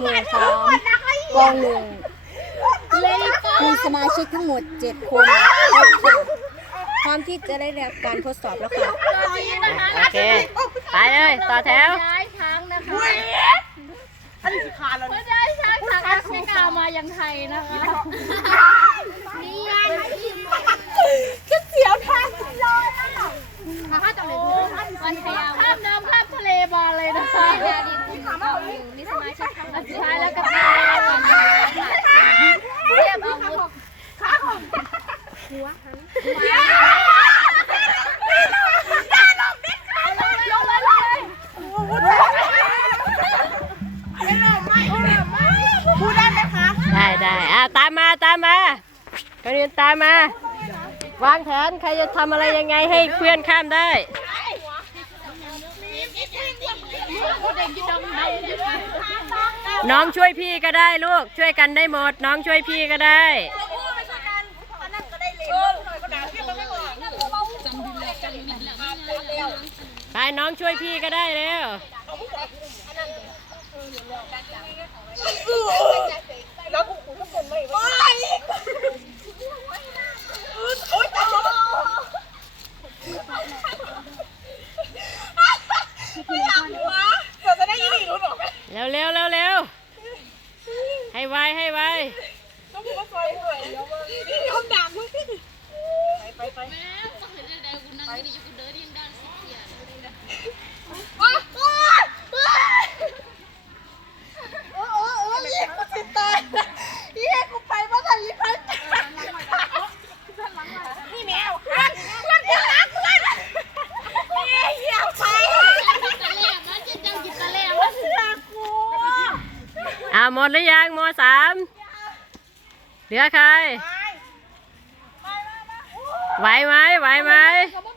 หมู่สามกองหนึ่งมีสมาชิกทั้งหมด7คนพร้อมที่จะได้รับการทดสอบแล้วค่ะโอเค ไปเลย ต่อแถว ย้ายช้างนะคะอันนี้ขาดแล้วไม่ได้ช้างจากแอฟริกามายังไทยนะคะ นี่ไงก็เสียวแทนเลยอะข้าจังเลยมันพยายามข้ามน้ำข้ามทะเลมาเลยนะคะ นี่สมาชิกทั้งหมดสุดท้ายแล้วก็ตายกันเรียบอาวุธพูดได้ไหมคะได้ได้อ่าตามมาตามมาคนอื่นตามมา วางแผนใครจะทำอะไรยังไงให้เพื่อนข้ามได้ น้องช่วยพี่ก็ได้ลูก ช่วยกันได้หมด น้องช่วยพี่ก็ได้ไปน้องช่วยพี่ก็ได้เร็ว เราจะได้ยินอีกรู้หรอ เร็วเร็วเร็วเร็วให้ไวให้ไวต้องพูดว่าซอยหน่อยเดี๋ยวนี่คำด่ามึงไปไปไปว้าว้าโอ้โอ้โอ้เรียกกูสิตายเรียกกูไปว่าทันรีพันนี่แมวเพื่อนเพื่อนเพื่อนรักเพื่อนนี่เหี้ยไป ตะแลกนะจะจังกินตะแลกว่า รักกู อ่า หมดหรือยังมสามเหลือใครไหวไหมไหวไหมก็บ่